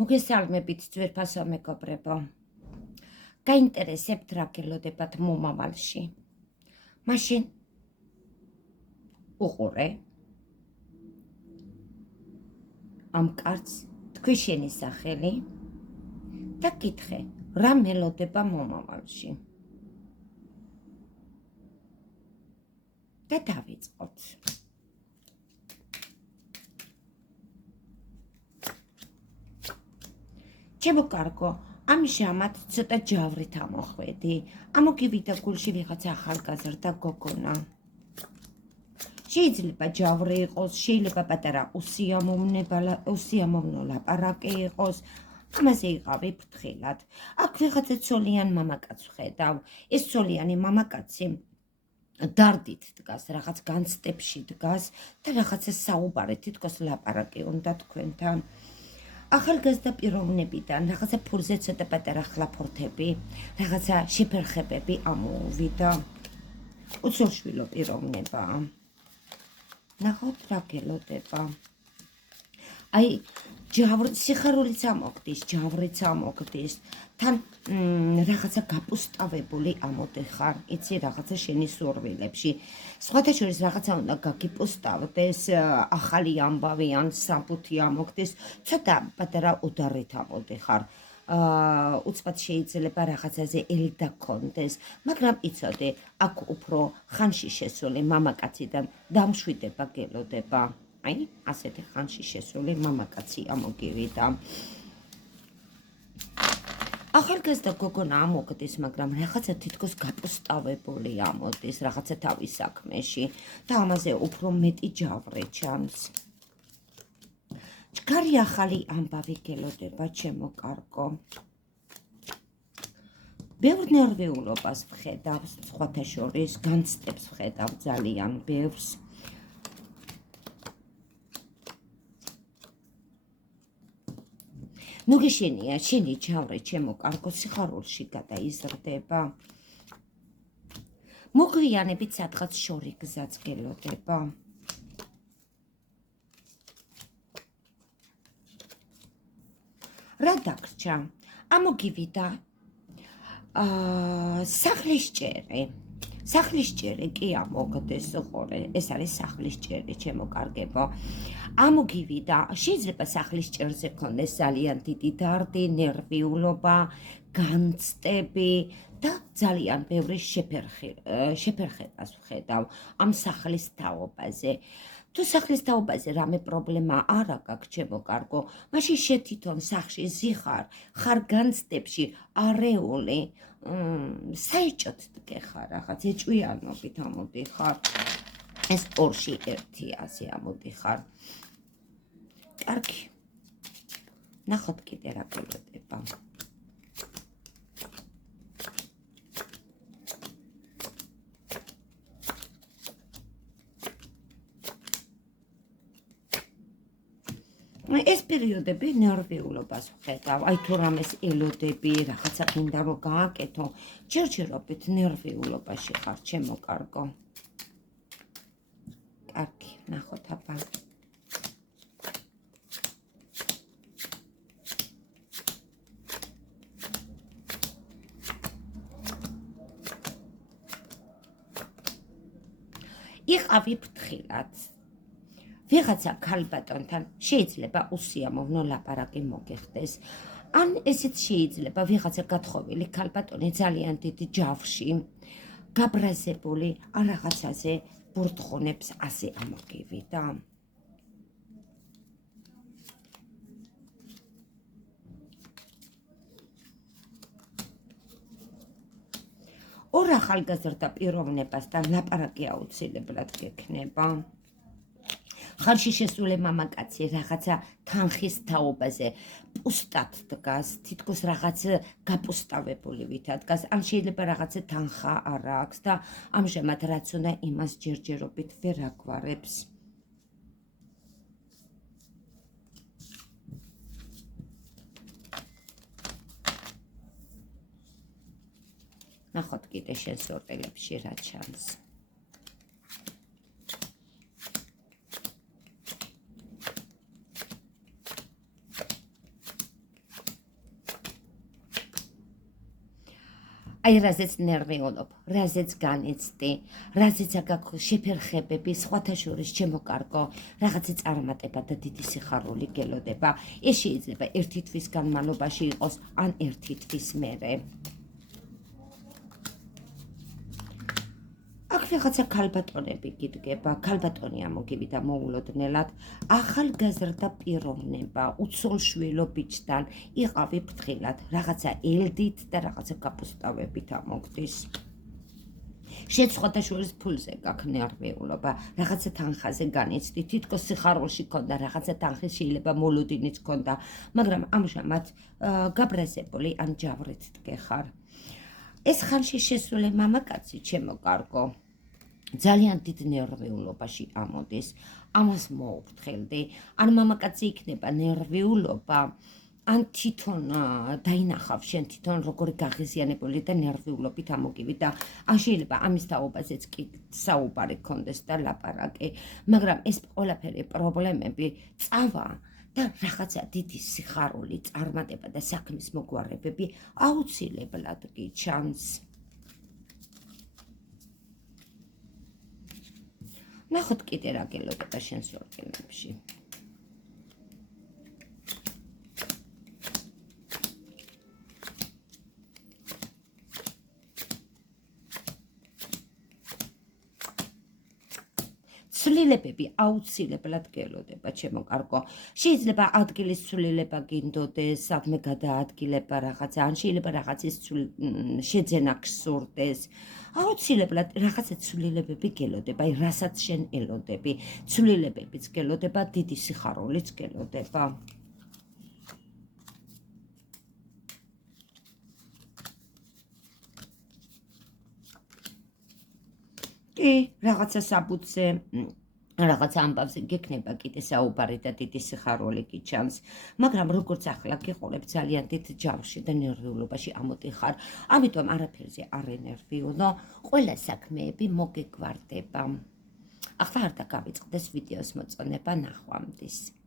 მოგესალმებით ძვირფასო მეგობრებო. გაინტერესებთ რა გელოდებათ მომავალში. მაშინ უყურე ამ კარტს თქვი შენი სახელი და კითხე რა მელოდება მომავალში. და დავიწყოთ. ჩემო კარგო, ამჟამად ცოტა ჯავრით ამოხვედი. ამოგივიდა გულში ვიღაცა ახალგაზრდა გოგონა. შეიძლება ჯავრი იყოს, შეიძლება პატარა უსიამოვნო ლაპარაკი იყოს. ამაზე იყავი ფრთხილად. აქ ვიღაცა ცოლიან მამაკაცს ვხედავ. ეს ცოლიანი მამაკაცი დარდით დგას, რაღაც განცდებში დგას და რაღაცა საუბარი, თითქოს ლაპარაკი უნდა თქვენთან. ახალგაზრდა პიროვნებიდან რაღაცა ფულზე ცოტა პატარა ხლაფორთები, რაღაცა შეფერხებები ამოუვიდა. უცოლშვილო პიროვნებაა. ნახოთ რა გელოდება. აი, სიხარულიც ამოგდის, ჯავრიც ამოგდის. თან რაღაცა გაპუსტავებული ამოდიხარ, იცი რაღაცა შენი სურვილებში. სხვათა შორის რაღაცა უნდა გაგიპუსტავდეს, ახალი ამბავი ან სამბუთი ამოგდეს, ცოტა პატარა უდარით ამოდიხარ. უცბად შეიძლება რაღაცაზე ელდა კონდეს, მაგრამ იცოდე, აქ უფრო ხანში შესული მამაკაციდან დამშვიდება გელოდება. აი, ასეთი ხანში შესული მამაკაცი ამოგივიდა. ახალგაზრდა გოგონა ამოგდის, მაგრამ რაღაცა თითქოს გაპუსტავებული ამოდის, რაღაცა თავის საქმეში და ამაზე უფრო მეტი ჯავრი ჩანს. ჩქარი ახალი ამბავი გელოდება, ჩემო კარგო. ბევრ ნერვიულობას ვხედავ, სხვათა შორის განცდებს ვხედავ ძალიან ბევრს. მოგეშენია, შენი ჯავრი, ჩემო კარგო, სიხარულში გადაიზრდება. მოგვიანებით სადღაც შორი გზაც გელოდება. რა დაგრჩა? ამოგივიდა სახლისჭერი. სახლისჭერი კი ამოგდეს, უყურე, ეს არის სახლისჭერი, ჩემო კარგებო. ამოგივიდა, შეიძლება სახლისჭერზე ქონდეს ძალიან დიდი დარდი, ნერვიულობა, განცდები და ძალიან ბევრი შეფერხებას ვხედავ ამ სახლის თაობაზე. თუ სახლის თაობაზე რამე პრობლემა არ აქვს, ჩემო კარგო, მაშინ შეთითონ სახლში ზიხარ, ხარ განცდებში, არეული, საეჭოთ დგეხარ, რაღაც ეჭვიანობით ამოდიხარ. ეს ორში ერთი ასე ამოდიხარ. კარგი. ნახოთ კიდე რა გელოდება. ეს პერიოდები ნერვიულობას ვხედავ. აი თუ რამეს ელოდები, რაღაცა გინდა რომ გააკეთო, ჯერჯერობით ნერვიულობაში ხარ, ჩემო კარგო. კარგი, ნახოთ აბა. იყავი ფრთხილად. ვიღაცა ქალბატონთან შეიძლება უსიამოვნო ლაპარაკი მოგეხდეს. ან ესეც შეიძლება ვიღაცა გათხოვილი ქალბატონი ძალიან დიდი ჯავრში, გაბრაზებული ან რაღაცაზე ბურთხონებს ასე ამოგივიდა. ორ ახალგაზრდა პიროვნებასთან ლაპარაკი აუცილებლად გექნება. ხანში შესული მამაკაცი რაღაცა თანხის თაობაზე პუსტად დგას, თითქოს რაღაც გაპუსტავებული ვითა დგას, ან შეიძლება რაღაცა თანხა არ აქვს და ამჟამად რაც უნდა იმას ჯერჯერობით ვერ აგვარებს. ნახოთ კიდე შენ სორტელებში რა ჩანს. აი რაზეც ნერვიულობ, რაზეც განიცდი, რაზეც აგაქვს შეფერხებები, სხვათა შორის ჩემო კარგო, რაღაცა წარმატება და დიდი სიხარული გელოდება. ეს შეიძლება ერთი თვის განმავლობაში იყოს, ან ერთი თვის მერე. აქ რაღაცა ქალბატონები გიდგება, ქალბატონია მოგივიდა მოულოდნელად, ახალგაზრდა პიროვნება, უცოლშვილო ბიჭთან, იყავი ფრთხილად, რაღაცა ელდით და რაღაცა გაპოსტავებით ამოგდის. შენ სხვადასხვა ფულზე გაქვს ნერვიულობა, რაღაცა თანხაზე განიცდი, თითქოს სიხარულში ქონდა, რაღაცა თანხის შეიძლება მოლოდინიც ქონდა, მაგრამ ამჟამად გაბრაზებული ან ჯავრით დგეხარ. ეს ხანში შესული მამაკაცი, ჩემო კარგო, ძალიან დიდ ნერვიულობაში ამოდის, ამას მოუფრთხილდი, ან მამაკაცი იქნება ნერვიულობა, ან თვითონ დაინახავ შენ თვითონ როგორი გაღიზიანებული და ნერვიულობით ამოგივიდა, ან შეიძლება ამის თაობაზეც კი საუბარი გქონდეს და ლაპარაკი, მაგრამ ეს ყველაფერი პრობლემები წავა და რაღაცა დიდი სიხარული, წარმატება და საქმის მოგვარებები აუცილებლად გიჩანს. ნახოთ კიდე რა გელოდება შენს ორგანიზმში. ცვლილებები აუცილებლად გელოდება, ჩემო კარგო. შეიძლება ადგილის ცვლილება გინდოდეს, სადმე გადაადგილება რაღაცა, ან შეიძლება რაღაცის შეძენა გსურდეს. აუცილებლად რაღაცა ცვლილებები გელოდება, აი რასაც შენ ელოდები. ცვლილებებიც გელოდება, დიდი სიხარულიც გელოდება. კი, რაღაცა საბუთზე, რაღაცა ამბავზე გექნება კიდე საუბარი და დიდი სიხარული გიჩანს, მაგრამ როგორც ახლა გიყურებ ძალიან დიდ ჯავში და ნერვიულობაში ამოდიხარ, ამიტომ არაფერზე არ ენერვიულო, ყველა საქმეები მოგეგვარდება. ახლა არ დაგავიწყდეს ვიდეოს მოწონება ნახვამდის.